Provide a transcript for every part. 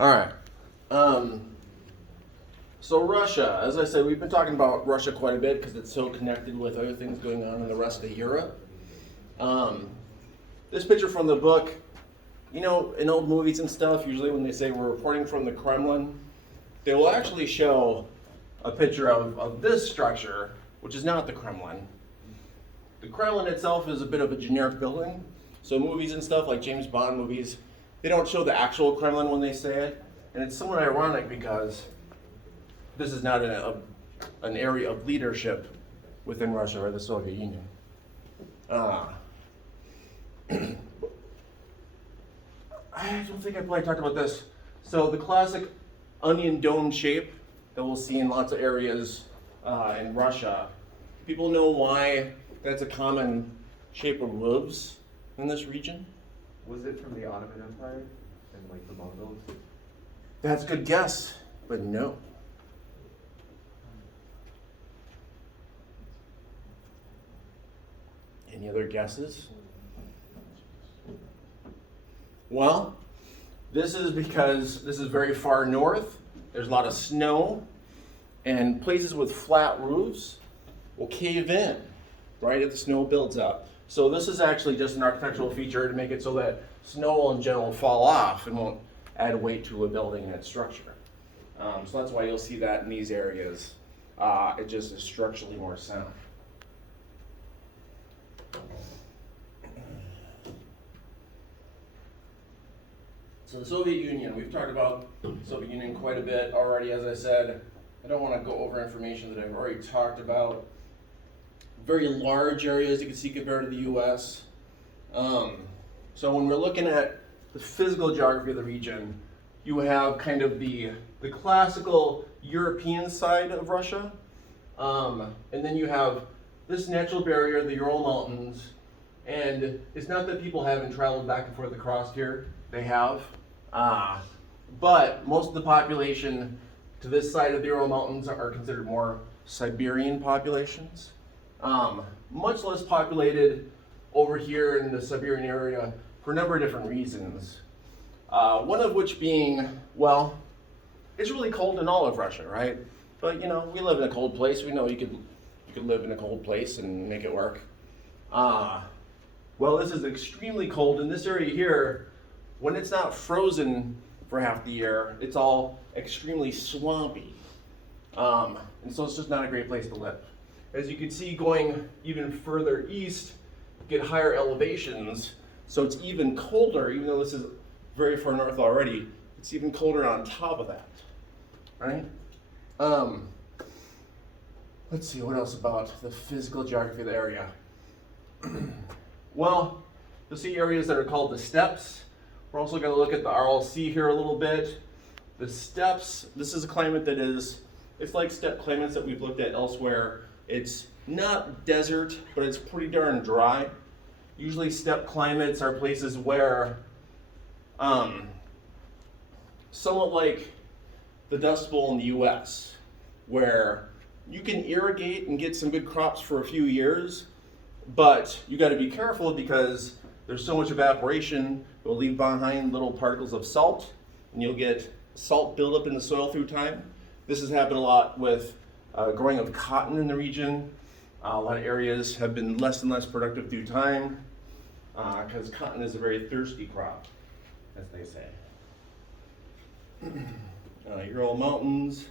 All right. Um, so Russia, as I said, we've been talking about Russia quite a bit because it's so connected with other things going on in the rest of Europe. Um, this picture from the book, you know, in old movies and stuff, usually when they say we're reporting from the Kremlin, they will actually show a picture of this structure, which is not the Kremlin. The Kremlin itself is a bit of a generic building. So movies and stuff like James Bond movies, they don't show the actual Kremlin when they say it. And it's somewhat ironic because this is not an area of leadership within Russia or the Soviet Union. I don't think I probably talked about this. So the classic onion dome shape that we'll see in lots of areas in Russia. People know why that's a common shape of roofs in this region? Was it from the Ottoman Empire and like the Mongols? That's a good guess, but no. Any other guesses? Well, this is because this is very far north. There's a lot of snow, and places with flat roofs will cave in right as the snow builds up. So this is actually just an architectural feature to make it so that snow will in general fall off and won't add weight to a building and its structure. So that's why you'll see that in these areas. It just is structurally more sound. So the Soviet Union, we've talked about the Soviet Union quite a bit already, as I said. I don't want to go over information that I've already talked about. Very large areas you can see compared to the US. So when we're looking at the physical geography of the region, you have kind of the classical European side of Russia. And then you have this natural barrier, the Ural Mountains. And it's not that people haven't traveled back and forth across here. They have. But most of the population to this side of the Ural Mountains are considered more Siberian populations. Much less populated over here in the Siberian area for a number of different reasons. One of which being, well, it's really cold in all of Russia, right? But you know, we live in a cold place. We know you could live in a cold place and make it work. Well, this is extremely cold in this area here. When it's not frozen for half the year, it's all extremely swampy. And so it's just not a great place to live. As you can see, going even further east, get higher elevations, so it's even colder, even though this is very far north already, it's even colder on top of that, right? Let's see, what else about the physical geography of the area? Well, you'll see areas that are called the steppes. We're also going to look at the RLC here a little bit. The steppes, this is a climate that is, it's like steppe climates that we've looked at elsewhere. It's not desert, but it's pretty darn dry. Usually steppe climates are places where, somewhat like the Dust Bowl in the US, where you can irrigate and get some good crops for a few years, but you got to be careful because there's so much evaporation, it will leave behind little particles of salt, and you'll get salt buildup in the soil through time. This has happened a lot with growing of cotton in the region. A lot of areas have been less and less productive through time because cotton is a very thirsty crop, as they say. Ural Mountains.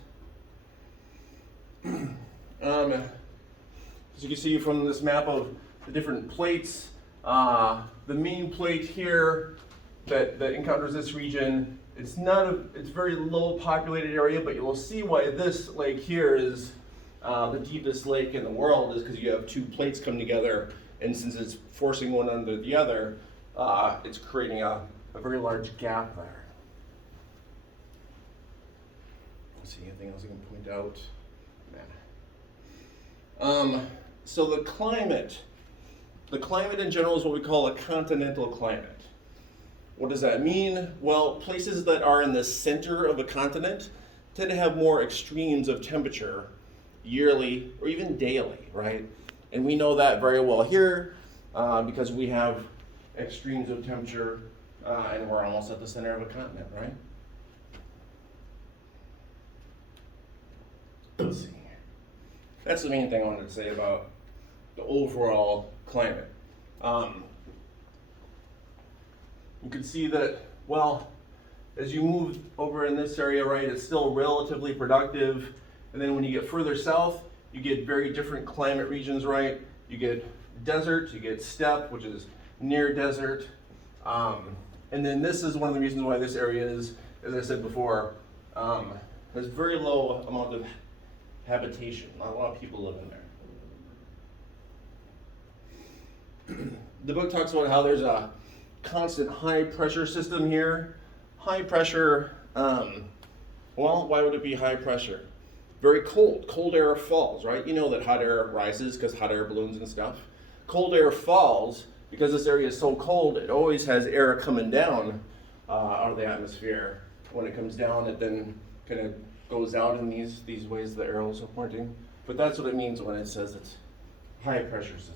As you can see from this map of the different plates, the main plate here that encounters this region, it's very low populated area, but you'll see why this lake here is the deepest lake in the world is because you have two plates come together, and since it's forcing one under the other, it's creating a very large gap there. Let's see, anything else I can point out? So the climate in general is what we call a continental climate. What does that mean? Well, places that are in the center of a continent tend to have more extremes of temperature yearly or even daily, right? And we know that very well here because we have extremes of temperature and we're almost at the center of a continent, right? that's the main thing I wanted to say about the overall climate. You can see that, well, as you move over in this area, right, it's still relatively productive. And then when you get further south, you get very different climate regions, right? You get desert, you get steppe, which is near desert. And then this is one of the reasons why this area is, as I said before, there's very low amount of habitation. Not a lot of people live in there. The book talks about how there's a constant high pressure system here. High pressure, well, why would it be high pressure? Very cold. Cold air falls, right? You know that hot air rises because hot air balloons and stuff. Cold air falls because this area is so cold, it always has air coming down out of the atmosphere. When it comes down, it then kind of goes out in these ways the arrows are pointing. But that's what it means when it says it's high pressure system.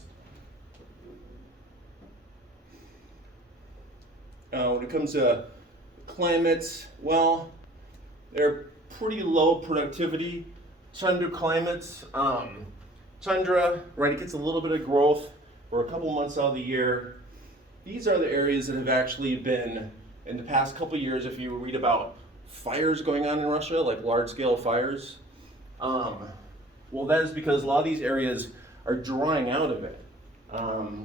When it comes to climates, well, they're pretty low productivity. Tundra climates, tundra, right, it gets a little bit of growth for a couple months out of the year. These are the areas that have actually been, in the past couple years, if you read about fires going on in Russia, like large-scale fires, well, that is because a lot of these areas are drying out a bit.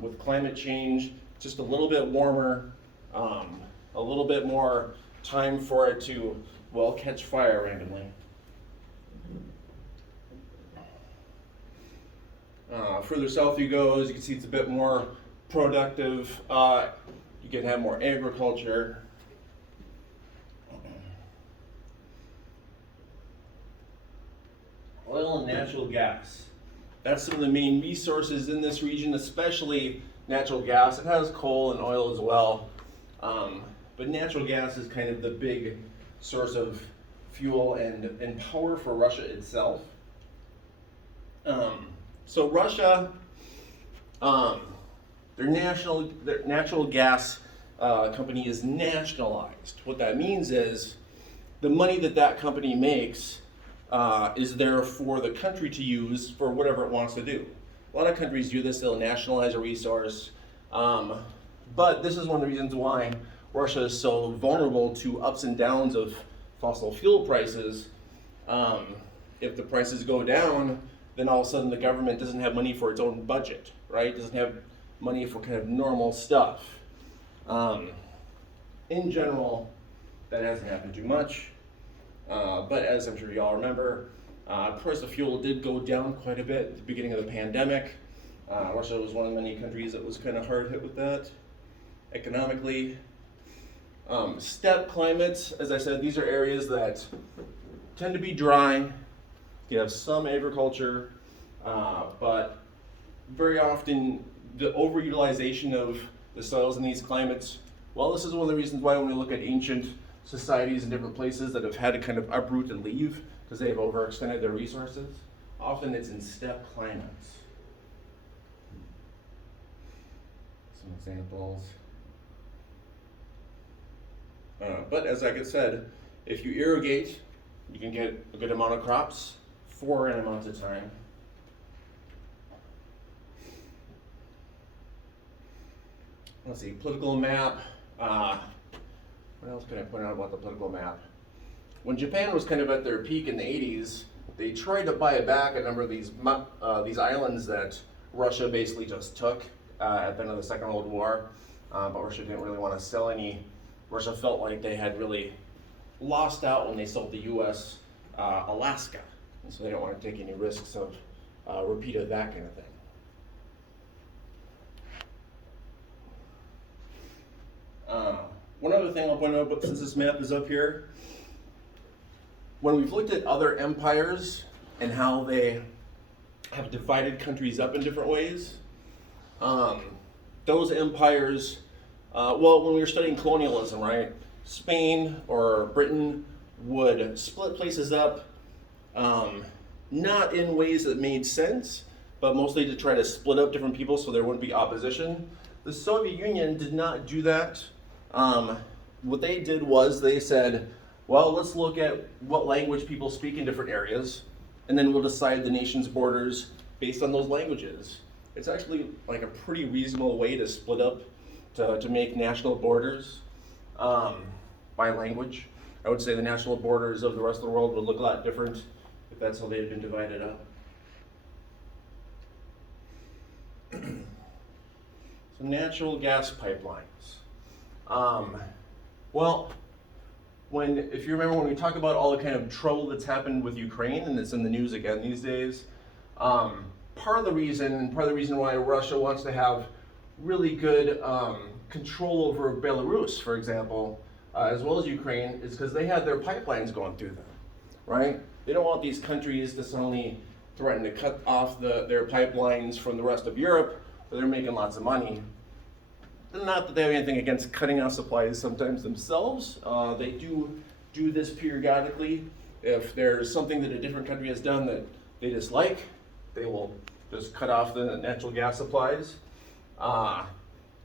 With climate change, just a little bit warmer, a little bit more time for it to, well, catch fire randomly. Further south you go, as you can see, it's a bit more productive. You can have more agriculture. Oil and natural gas. That's some of the main resources in this region, especially natural gas. It has coal and oil as well. But natural gas is kind of the big source of fuel and power for Russia itself. So Russia, their natural gas company is nationalized. What that means is the money that company makes is there for the country to use for whatever it wants to do. A lot of countries do this, they'll nationalize a resource. But this is one of the reasons why Russia is so vulnerable to ups and downs of fossil fuel prices. If the prices go down, then all of a sudden the government doesn't have money for its own budget, right? Doesn't have money for kind of normal stuff. In general, that hasn't happened too much. But as I'm sure you all remember, price of fuel did go down quite a bit at the beginning of the pandemic. Russia was one of many countries that was kind of hard hit with that economically. Steppe climates, as I said, these are areas that tend to be dry. You have some agriculture, but very often the overutilization of the soils in these climates, well, this is one of the reasons why when we look at ancient societies in different places that have had to kind of uproot and leave because they've overextended their resources, often it's in steppe climates. Some examples. But as I said, if you irrigate, you can get a good amount of crops for an amount of time. Let's see, political map. What else can I point out about the political map? When Japan was kind of at their peak in the 80s, they tried to buy back a number of these islands that Russia basically just took at the end of the Second World War. But Russia didn't really want to sell any. Russia felt like they had really lost out when they sold the U.S. Alaska. And so they don't want to take any risks of repeat of that kind of thing. One other thing I'll point out, but since this map is up here, when we've looked at other empires and how they have divided countries up in different ways, those empires, well, when we were studying colonialism, right, Spain or Britain would split places up, not in ways that made sense, but mostly to try to split up different people so there wouldn't be opposition. The Soviet Union did not do that. What they did was they said, well, let's look at what language people speak in different areas. and then we'll decide the nation's borders based on those languages. It's actually like a pretty reasonable way to split up, to make national borders by language. I would say the national borders of the rest of the world would look a lot different if that's how they had been divided up. So natural gas pipelines. Well, if you remember when we talk about all the kind of trouble that's happened with Ukraine, and it's in the news again these days, part of the reason why Russia wants to have really good control over Belarus, for example, as well as Ukraine, is because they have their pipelines going through them, right? They don't want these countries to suddenly threaten to cut off their pipelines from the rest of Europe, where they're making lots of money. Not that they have anything against cutting off supplies sometimes themselves. They do this periodically. If there's something that a different country has done that they dislike, they will just cut off the natural gas supplies.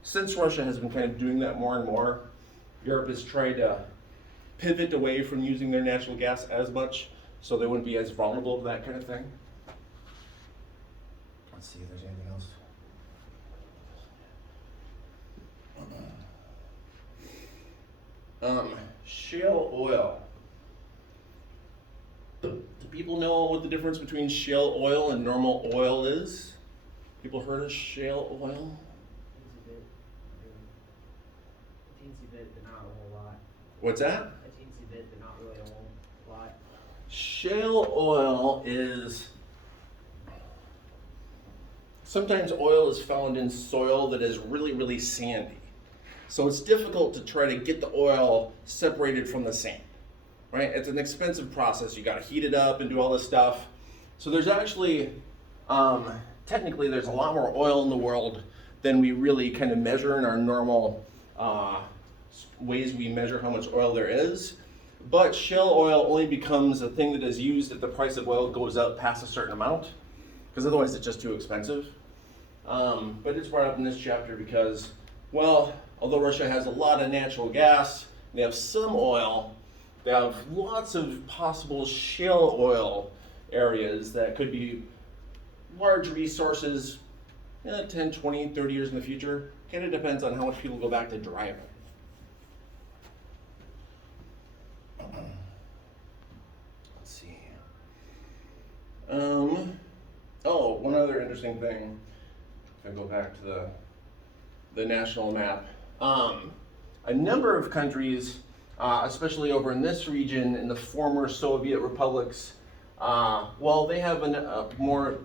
Since Russia has been kind of doing that more and more, Europe has tried to pivot away from using their natural gas as much so they wouldn't be as vulnerable to that kind of thing. Let's see if there's anything else. Shale oil. Do people know what the difference between shale oil and normal oil is? People heard of shale oil? A teensy bit, but not a whole lot. What's that? A teensy bit, but not really a whole lot. Shale oil is, sometimes oil is found in soil that is really, really sandy. So it's difficult to try to get the oil separated from the sand, right? It's an expensive process. You got to heat it up and do all this stuff. So there's actually, technically there's a lot more oil in the world than we really kind of measure in our normal ways we measure how much oil there is. But shale oil only becomes a thing that is used if the price of oil goes up past a certain amount, because otherwise it's just too expensive. But it's brought up in this chapter because, well, although Russia has a lot of natural gas, they have some oil, they have lots of possible shale oil areas that could be large resources 10, 20, 30 years in the future. Kind of depends on how much people go back to driving. Let's see. Oh, one other interesting thing. If I go back to the national map. A number of countries, especially over in this region, in the former Soviet republics, well, they have more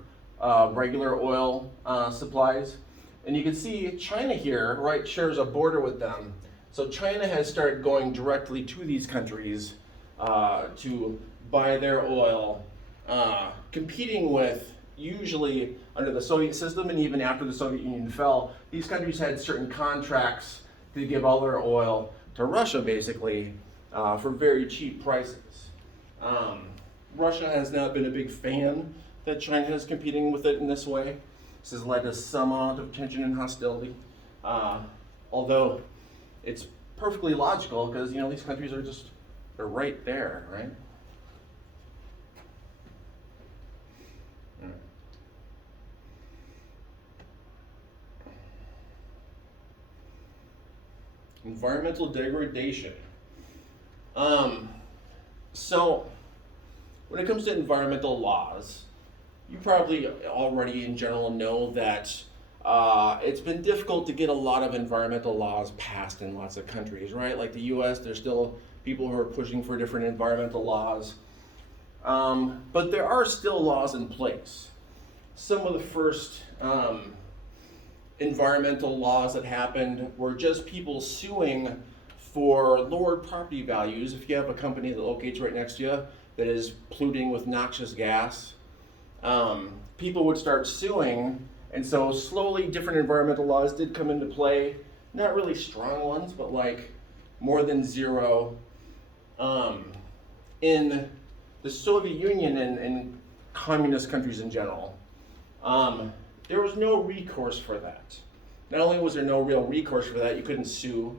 regular oil supplies. And you can see China here, right, shares a border with them. So China has started going directly to these countries to buy their oil, competing with, usually under the Soviet system and even after the Soviet Union fell, these countries had certain contracts to give all their oil to Russia, basically, for very cheap prices. Russia has not been a big fan that China is competing with it in this way. This has led to some amount of tension and hostility, although it's perfectly logical because, these countries are they're right there, right? Environmental degradation. So when it comes to environmental laws, you probably already in general know that it's been difficult to get a lot of environmental laws passed in lots of countries, right? Like the US, there's still people who are pushing for different environmental laws. But there are still laws in place. Some of the first environmental laws that happened were just people suing for lowered property values. If you have a company that locates right next to you that is polluting with noxious gas, people would start suing, and so slowly different environmental laws did come into play. Not really strong ones, but like more than zero. In the Soviet Union and communist countries in general, there was no recourse for that. Not only was there no real recourse for that, you couldn't sue,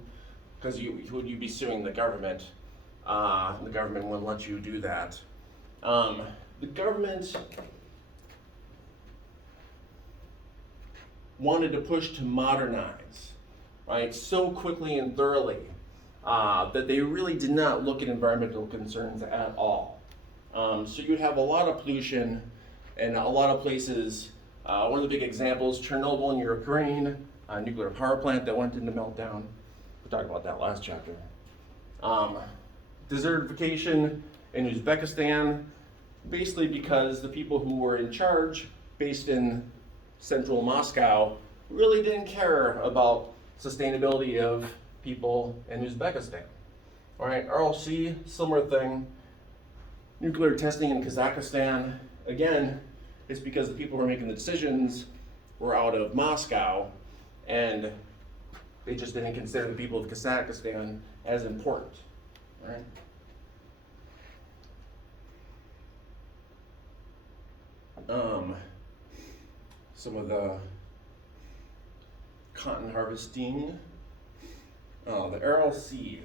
because you'd be suing the government. The government wouldn't let you do that. The government wanted to push to modernize, right, so quickly and thoroughly that they really did not look at environmental concerns at all. So you'd have a lot of pollution in a lot of places. One of the big examples, Chernobyl in Ukraine, a nuclear power plant that went into meltdown. We talked about that last chapter. Desertification in Uzbekistan, basically because the people who were in charge, based in central Moscow, really didn't care about sustainability of people in Uzbekistan. All right, RLC, similar thing. Nuclear testing in Kazakhstan, again, it's because the people who were making the decisions were out of Moscow, and they just didn't consider the people of Kazakhstan as important. All right? Some of the cotton harvesting. The RLC.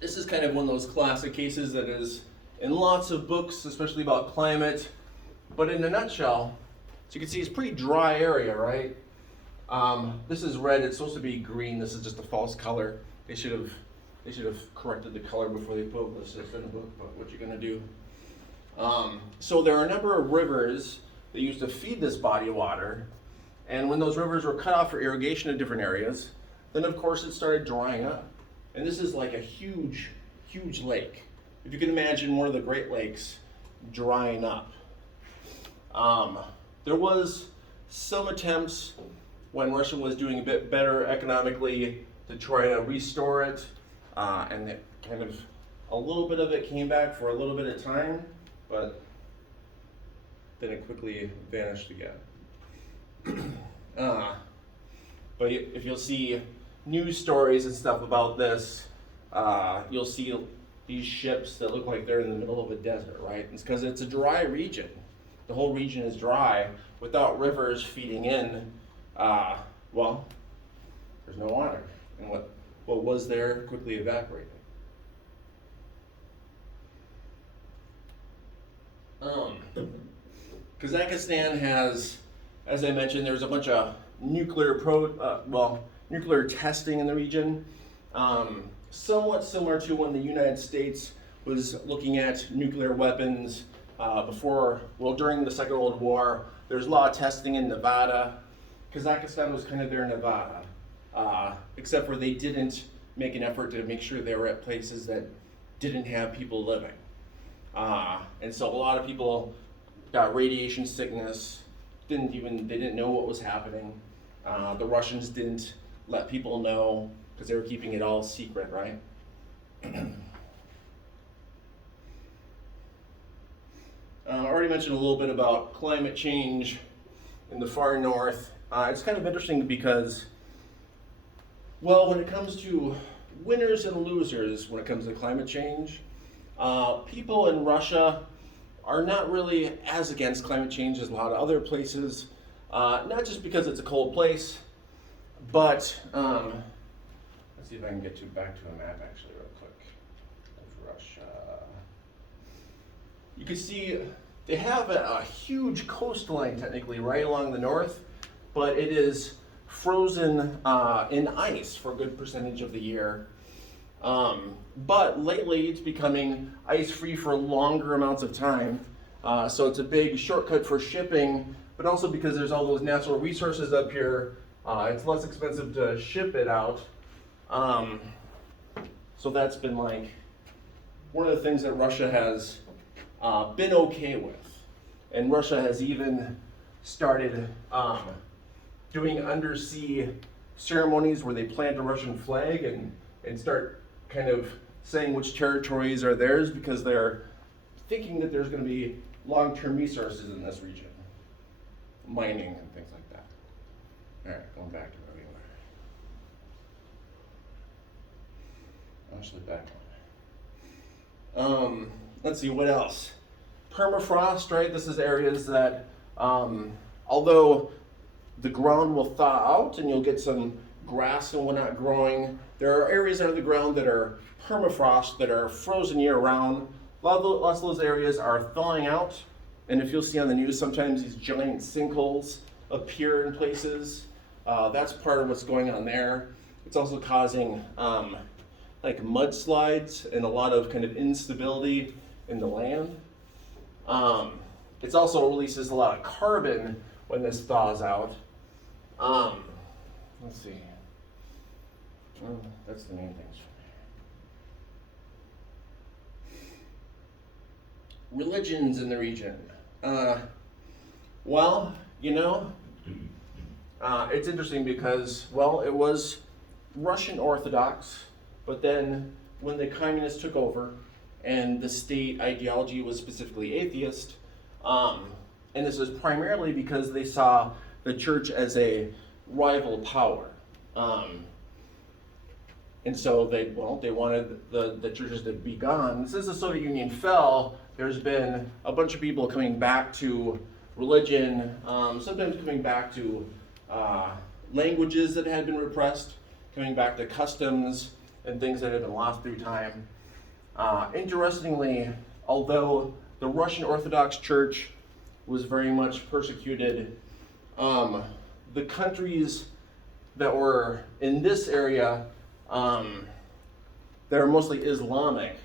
This is kind of one of those classic cases that is in lots of books, especially about climate. But in a nutshell, so you can see it's a pretty dry area, right? This is red, it's supposed to be green, this is just a false color. They should have corrected the color before they published this in the book, but what you're gonna do. So there are a number of rivers that used to feed this body of water, and when those rivers were cut off for irrigation in different areas, then of course it started drying up. And this is like a huge, huge lake. If you can imagine one of the Great Lakes drying up. There was some attempts when Russia was doing a bit better economically to try to restore it, and it kind of, a little bit of it came back for a little bit of time, but then it quickly vanished again. But if you'll see news stories and stuff about this, you'll see these ships that look like they're in the middle of a desert, right? It's because it's a dry region. The whole region is dry without rivers feeding in. Well, there's no water, and what was there quickly evaporated. Kazakhstan has, as I mentioned, there's a bunch of nuclear testing in the region. Somewhat similar to when the United States was looking at nuclear weapons during the Second World War. There's a lot of testing in Nevada. Kazakhstan was kind of their Nevada, except for they didn't make an effort to make sure they were at places that didn't have people living. And so a lot of people got radiation sickness, they didn't know what was happening. The Russians didn't let people know because they were keeping it all secret, right? I already mentioned a little bit about climate change in the far north. It's kind of interesting because, well, when it comes to winners and losers when it comes to climate change, people in Russia are not really as against climate change as a lot of other places, not just because it's a cold place, but let's see if I can get back to a map actually real quick of Russia. You can see they have a huge coastline technically right along the north, but it is frozen in ice for a good percentage of the year. But lately it's becoming ice-free for longer amounts of time. So it's a big shortcut for shipping, but also because there's all those natural resources up here, it's less expensive to ship it out. So that's been like one of the things that Russia has been okay with. And Russia has even started doing undersea ceremonies where they plant a Russian flag and start kind of saying which territories are theirs because they're thinking that there's going to be long-term resources in this region, mining and things like that. All right, going back to where we were. Actually, back on. Let's see, what else? Permafrost, right? This is areas that, although the ground will thaw out and you'll get some grass and whatnot growing, there are areas under the ground that are permafrost that are frozen year round, lots of those areas are thawing out, and if you'll see on the news, sometimes these giant sinkholes appear in places. That's part of what's going on there. It's also causing like mudslides and a lot of kind of instability in the land. It also releases a lot of carbon when this thaws out. Let's see. That's the main things. Religions in the region. Well, it's interesting because, well, it was Russian Orthodox, but then when the communists took over and the state ideology was specifically atheist, and this was primarily because they saw the church as a rival power. And so they wanted the churches to be gone. Since the Soviet Union fell, there's been a bunch of people coming back to religion, sometimes coming back to languages that had been repressed, coming back to customs and things that had been lost through time. Interestingly, although the Russian Orthodox Church was very much persecuted, the countries that were in this area that are mostly Islamic,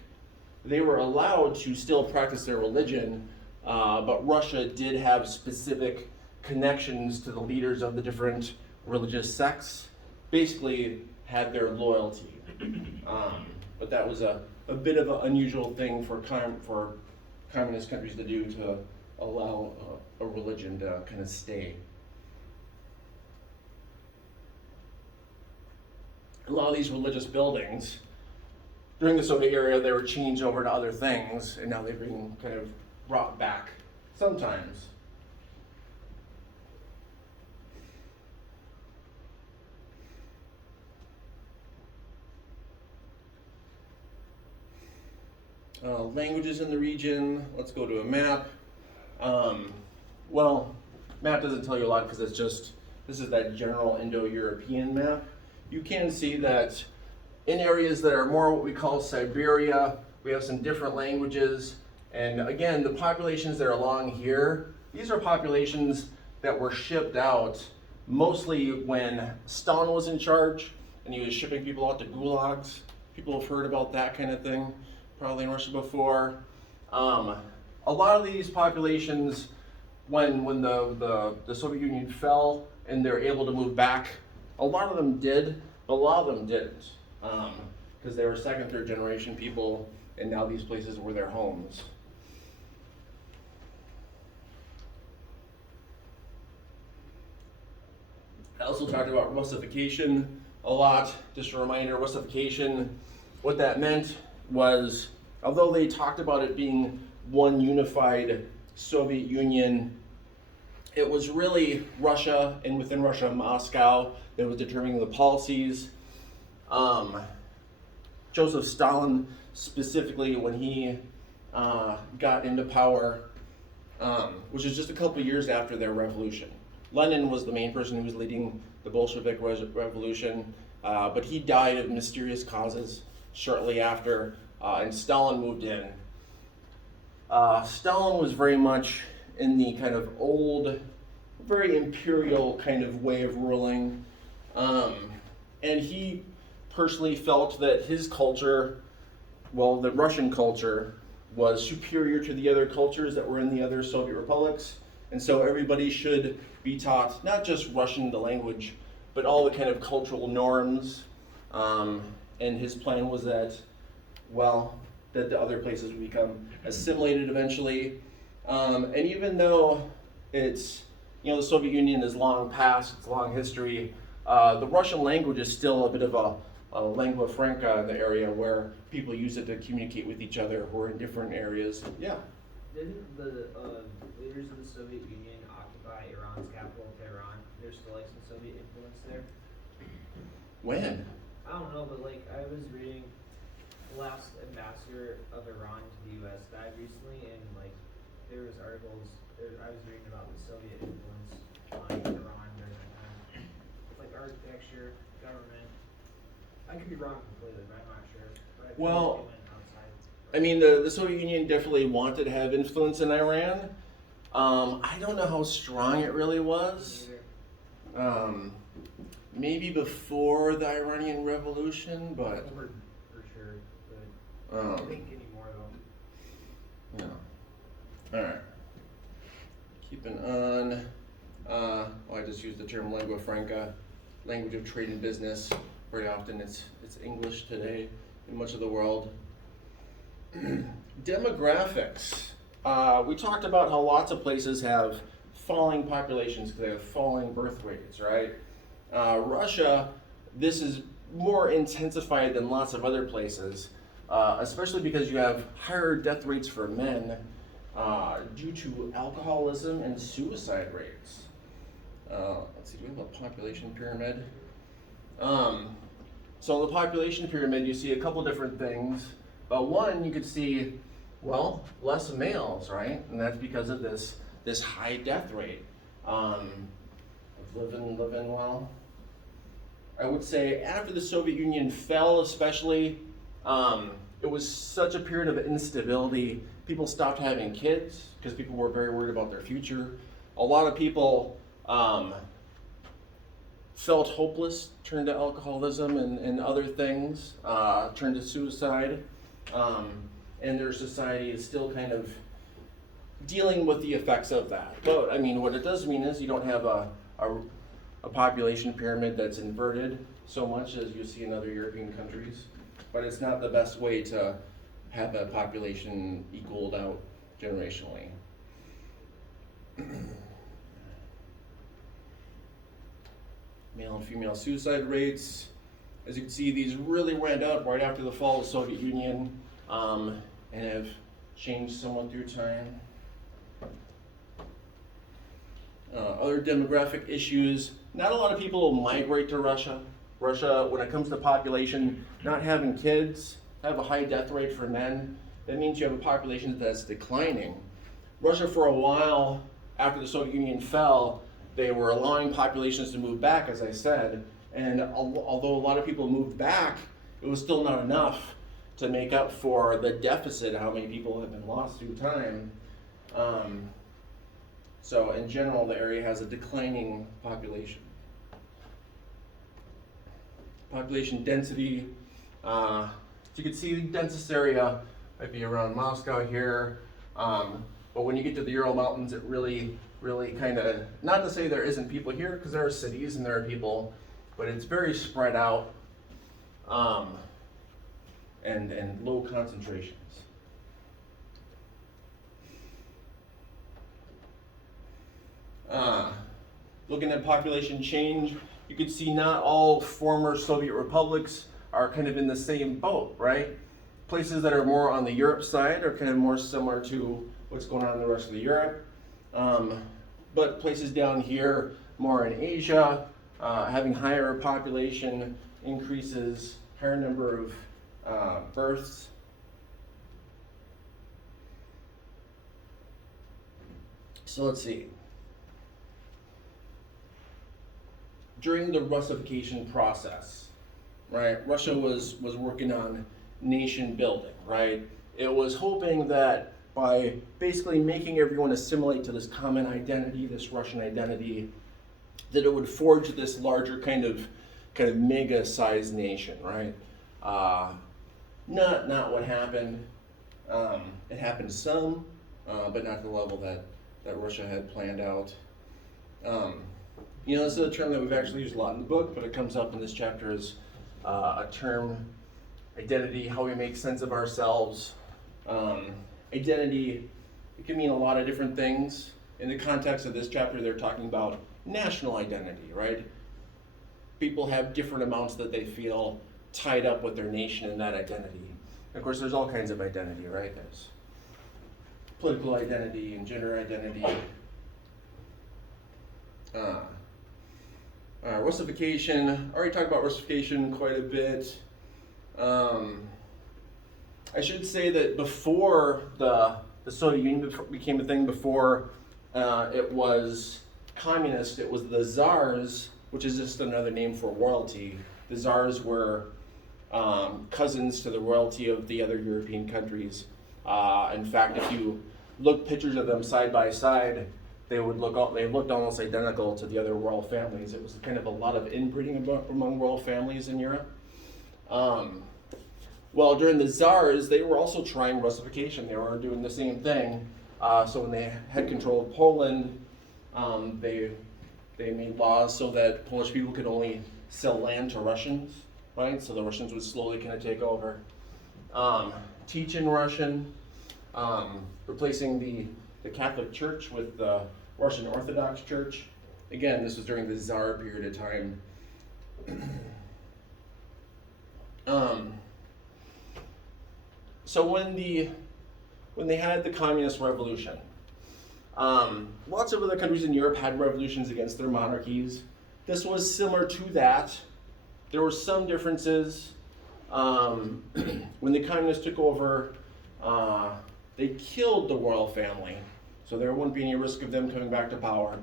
they were allowed to still practice their religion, but Russia did have specific connections to the leaders of the different religious sects, basically had their loyalty. But that was a bit of an unusual thing for communist countries to do, to allow a religion to kind of stay. A lot of these religious buildings, during the Soviet era, they were changed over to other things, and now they've been kind of brought back sometimes. Languages in the region. Let's go to a map. Well, map doesn't tell you a lot because this is that general Indo-European map. You can see that in areas that are more what we call Siberia, we have some different languages. And again, the populations that are along here, these are populations that were shipped out mostly when Stalin was in charge and he was shipping people out to gulags. People have heard about that kind of thing, probably in Russia before. A lot of these populations, when the Soviet Union fell and they're able to move back, a lot of them did, but a lot of them didn't, because they were second, third generation people, and now these places were their homes. I also talked about Russification a lot. Just a reminder, Russification, what that meant was, although they talked about it being one unified Soviet Union, it was really Russia, and within Russia, Moscow, that was determining the policies. Joseph Stalin, specifically, when he got into power, which is just a couple years after their revolution. Lenin was the main person who was leading the Bolshevik revolution, but he died of mysterious causes shortly after, and Stalin moved in. Stalin was very much in the kind of old, very imperial kind of way of ruling, and he personally felt that his culture, well, the Russian culture, was superior to the other cultures that were in the other Soviet republics, and so everybody should be taught not just Russian, the language, but all the kind of cultural norms, and his plan was that, well, that the other places would become assimilated eventually. And even though it's, the Soviet Union is long past, it's long history, the Russian language is still a bit of a lingua franca in the area where people use it to communicate with each other who are in different areas. Yeah. Didn't the leaders of the Soviet Union occupy Iran's capital, Tehran? There's still like some Soviet influence there. When? I don't know, but like I was reading the last ambassador of Iran to the U.S. died recently, and like there was articles. I was reading about the Soviet influence on Iran during that time, like architecture, government. I could be wrong completely, but I'm not sure. But I feel Well, like they went outside. I mean, the Soviet Union definitely wanted to have influence in Iran. I don't know how strong it really was. Neither. Maybe before the Iranian Revolution, but For sure, but I don't um, think anymore though. no. All right. Keeping on. I just used the term lingua franca, language of trade and business. Very often it's English today in much of the world. Demographics. We talked about how lots of places have falling populations because they have falling birth rates, right? Russia, this is more intensified than lots of other places, especially because you have higher death rates for men due to alcoholism and suicide rates. Let's see, do we have a population pyramid? So the population pyramid, you see a couple different things. One, you could see, well, less males, right? And that's because of this high death rate. Living well. I would say after the Soviet Union fell, especially, it was such a period of instability. People stopped having kids because people were very worried about their future. A lot of people felt hopeless, turned to alcoholism and other things, turned to suicide, and their society is still kind of dealing with the effects of that. But I mean, what it does mean is you don't have a population pyramid that's inverted so much as you see in other European countries, but it's not the best way to have a population equaled out generationally. Male and female suicide rates. As you can see, these really went up right after the fall of the Soviet Union and have changed somewhat through time. Other demographic issues. Not a lot of people migrate to Russia. Russia, when it comes to population, not having kids, have a high death rate for men. That means you have a population that's declining. Russia, for a while, after the Soviet Union fell, they were allowing populations to move back, as I said, and although a lot of people moved back, it was still not enough to make up for the deficit, how many people have been lost through time. So in general, the area has a declining population. Population density, so you can see the densest area might be around Moscow here, but when you get to the Ural Mountains, it really kind of, not to say there isn't people here, because there are cities and there are people, but it's very spread out and low concentrations. Looking at population change, you can see not all former Soviet republics are kind of in the same boat, right? Places that are more on the Europe side are kind of more similar to what's going on in the rest of the Europe. But places down here, more in Asia, having higher population increases, higher number of births. So let's see. During the Russification process, right, Russia was working on nation building, right? It was hoping that by basically making everyone assimilate to this common identity, this Russian identity, that it would forge this larger kind of mega-sized nation, right? Not what happened. It happened some, but not the level that Russia had planned out. This is a term that we've actually used a lot in the book, but it comes up in this chapter as a term, identity, how we make sense of ourselves. Identity, it can mean a lot of different things. In the context of this chapter, they're talking about national identity, right? People have different amounts that they feel tied up with their nation and that identity. Of course, there's all kinds of identity, right? There's political identity and gender identity. Russification, I already talked about Russification quite a bit. I should say that before the Soviet Union became a thing, before it was communist, it was the czars, which is just another name for royalty. The czars were cousins to the royalty of the other European countries. In fact, if you look pictures of them side by side, they looked almost identical to the other royal families. It was kind of a lot of inbreeding among royal families in Europe. Well, during the Tsars, they were also trying Russification. They were doing the same thing. So when they had control of Poland, they made laws so that Polish people could only sell land to Russians, right? So the Russians would slowly kind of take over. Teach in Russian, replacing the Catholic Church with the Russian Orthodox Church. Again, this was during the Tsar period of time. So when they had the Communist Revolution, lots of other countries in Europe had revolutions against their monarchies. This was similar to that. There were some differences. When the communists took over, they killed the royal family, so there wouldn't be any risk of them coming back to power.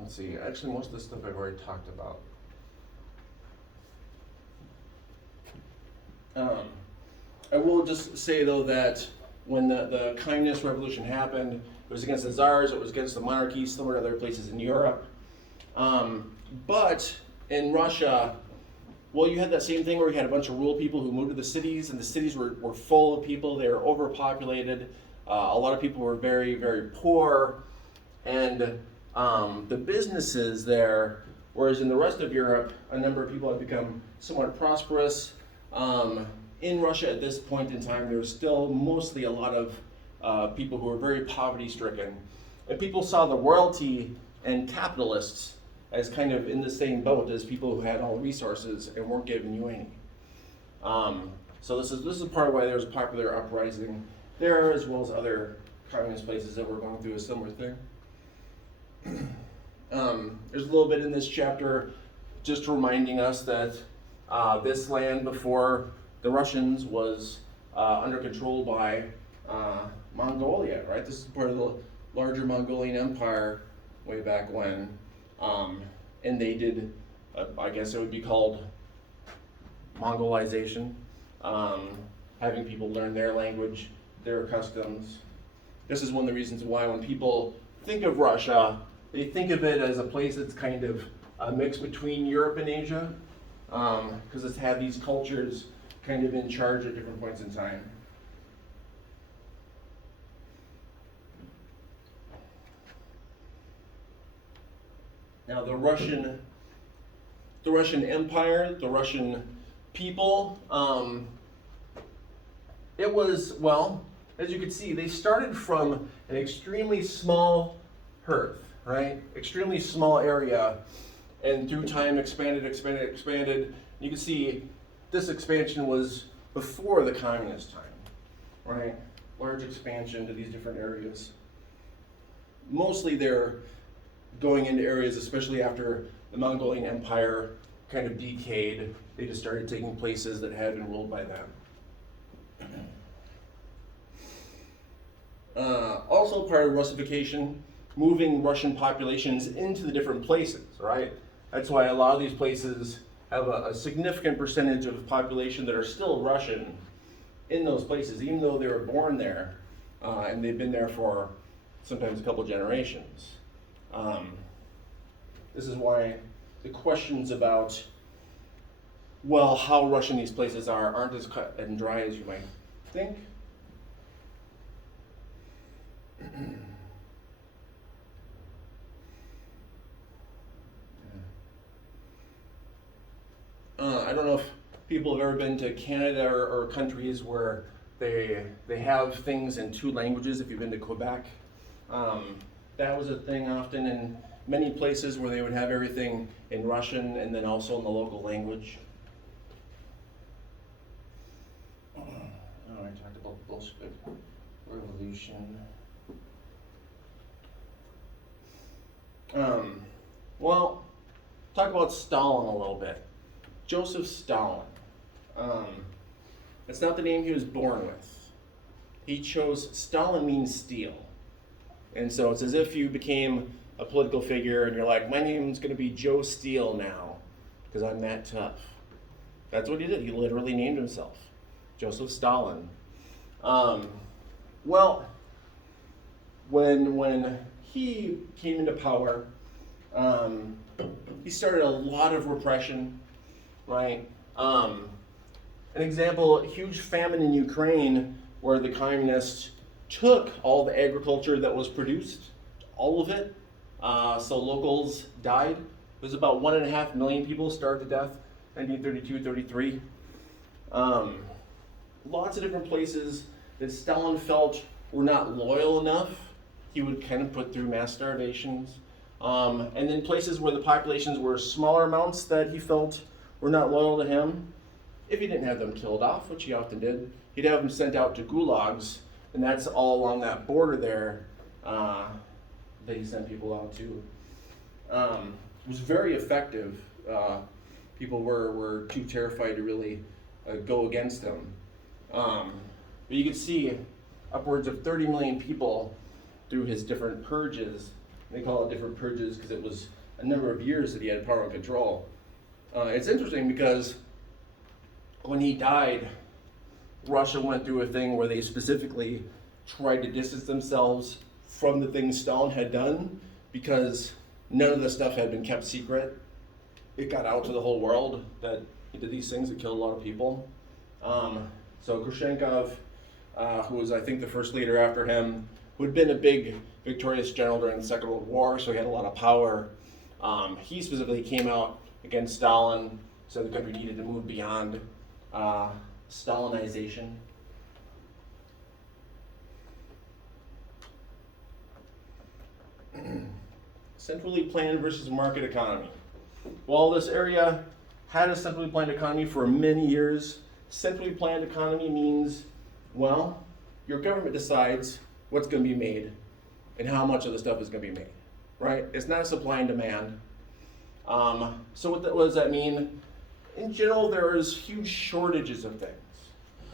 Let's see, actually most of this stuff I've already talked about. I will just say though that when the Communist Revolution happened, it was against the Tsars, it was against the monarchy, similar to other places in Europe. But in Russia, well, you had that same thing where you had a bunch of rural people who moved to the cities, and the cities were full of people. They were overpopulated. A lot of people were very, very poor. And the businesses there, whereas in the rest of Europe, a number of people had become somewhat prosperous. In Russia at this point in time, there was still mostly a lot of people who were very poverty-stricken. And people saw the royalty and capitalists as kind of in the same boat as people who had all the resources and weren't giving you any. So this is part of why there was a popular uprising there, as well as other communist places that were going through a similar thing. There's a little bit in this chapter just reminding us that this land before the Russians was under control by Mongolia, right? This is part of the larger Mongolian Empire way back when. And they did, I guess it would be called Mongolization, having people learn their language, their customs. This is one of the reasons why when people think of Russia, they think of it as a place that's kind of a mix between Europe and Asia, because it's had these cultures kind of in charge at different points in time. Now the Russian Empire, the Russian people, it was, well, as you can see, they started from an extremely small hearth, right? Extremely small area, and through time expanded. You can see this expansion was before the communist time, right? Large expansion to these different areas. Mostly they're going into areas, especially after the Mongolian Empire kind of decayed, they just started taking places that had been ruled by them. Also part of Russification, moving Russian populations into the different places, right? That's why a lot of these places have a significant percentage of the population that are still Russian in those places, even though they were born there, and they've been there for sometimes a couple generations. This is why the questions about, well, how Russian these places aren't as cut and dry as you might think. I don't know if people have ever been to Canada or countries where they have things in two languages. If you've been to Quebec, that was a thing often in many places where they would have everything in Russian and then also in the local language. Oh, I talked about the Bolshevik Revolution. Well, talk about Stalin a little bit. Joseph Stalin. It's not the name he was born with. He chose, Stalin means steel. And so it's as if you became a political figure and you're like, my name's going to be Joe Steele now because I'm that tough. That's what he did. He literally named himself Joseph Stalin. Well, when he came into power, he started a lot of repression, right? An example, a huge famine in Ukraine where the communists took all the agriculture that was produced, all of it, so locals died. There's about 1.5 million people starved to death, 1932, 33. Lots of different places that Stalin felt were not loyal enough. He would kind of put through mass starvations. And then places where the populations were smaller amounts that he felt were not loyal to him, if he didn't have them killed off, which he often did, he'd have them sent out to gulags, and that's all along that border there that he sent people out to. It was very effective. People were too terrified to really go against him. But you could see upwards of 30 million people through his different purges. They call it different purges because it was a number of years that he had power and control. It's interesting because when he died, Russia went through a thing where they specifically tried to distance themselves from the things Stalin had done because none of the stuff had been kept secret. It got out to the whole world that he did these things that killed a lot of people. So Khrushchev, who was I think the first leader after him, who had been a big victorious general during the Second World War, so he had a lot of power. He specifically came out against Stalin, said the country needed to move beyond Stalinization. Centrally planned versus market economy. While this area had a centrally planned economy for many years, centrally planned economy means, well, your government decides what's going to be made and how much of the stuff is going to be made, right? It's not supply and demand. So what does that mean? In general, there's huge shortages of things.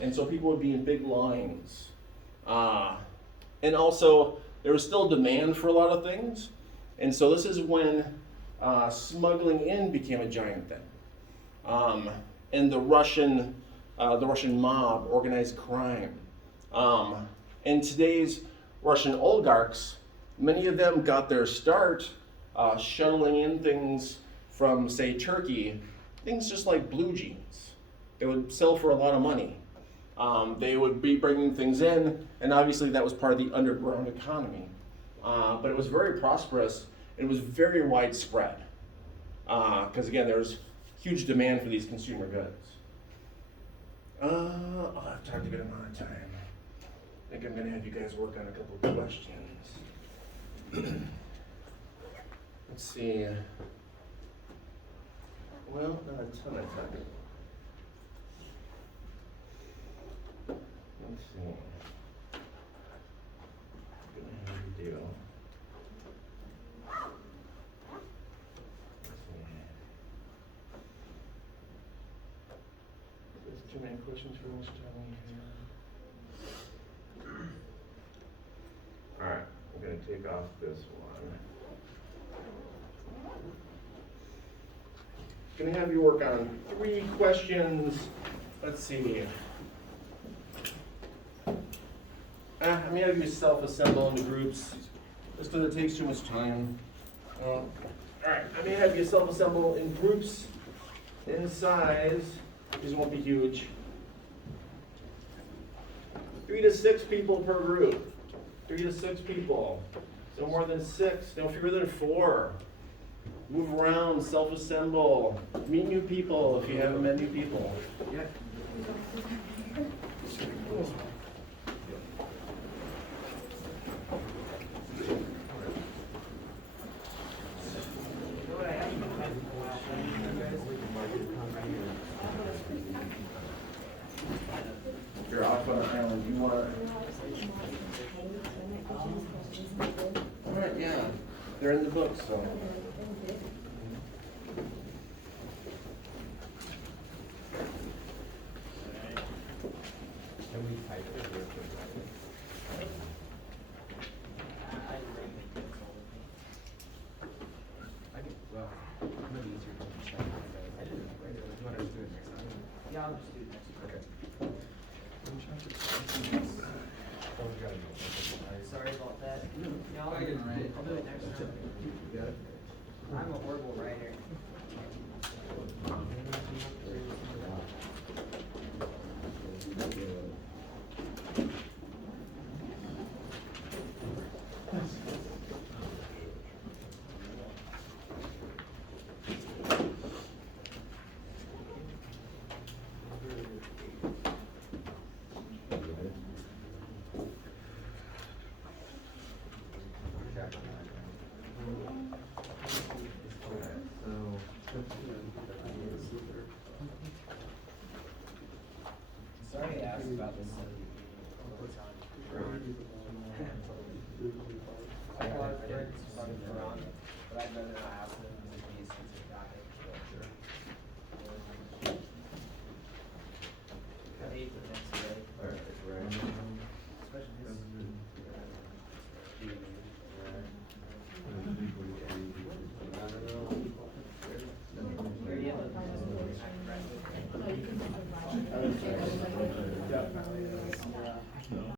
And so people would be in big lines. And also, there was still demand for a lot of things. And so this is when smuggling in became a giant thing. And the Russian mob, organized crime. And today's Russian oligarchs, many of them got their start shuttling in things from, say, Turkey, things just like blue jeans. They would sell for a lot of money. They would be bringing things in, and obviously that was part of the underground economy. But it was very prosperous, and it was very widespread. Because again, there was huge demand for these consumer goods. I've talked a good amount of time. I think I'm going to have you guys work on a couple of questions. Let's see. Well, not a ton of time. Let's see. I'm going to have you do. Let's see. There's too many questions for this time here. Alright, I'm going to take off this one. Going to have you work on 3 questions. Let's see. I'm going to have you self-assemble into groups just because it takes too much time. Alright, I'm going to have you self-assemble in groups in size. These won't be huge. 3 to 6 people per group. 3 to 6 people. So more than 6, no fewer than 4. Move around, self-assemble, meet new people if you haven't met new people. Yeah. You're off on an island. You want All right, yeah. They're in the book, so. Can we type it or do it? Yeah, I'll just do it next week. Okay. Sorry about that. Yeah, I'll I can write it. I'll do it next time. You got it? I'm a horrible writer. Sorry to ask about this. I got a lot of friends from Iran, but I'd rather not ask them because it'd be a sensitive topic. I hate the next day. Especially this.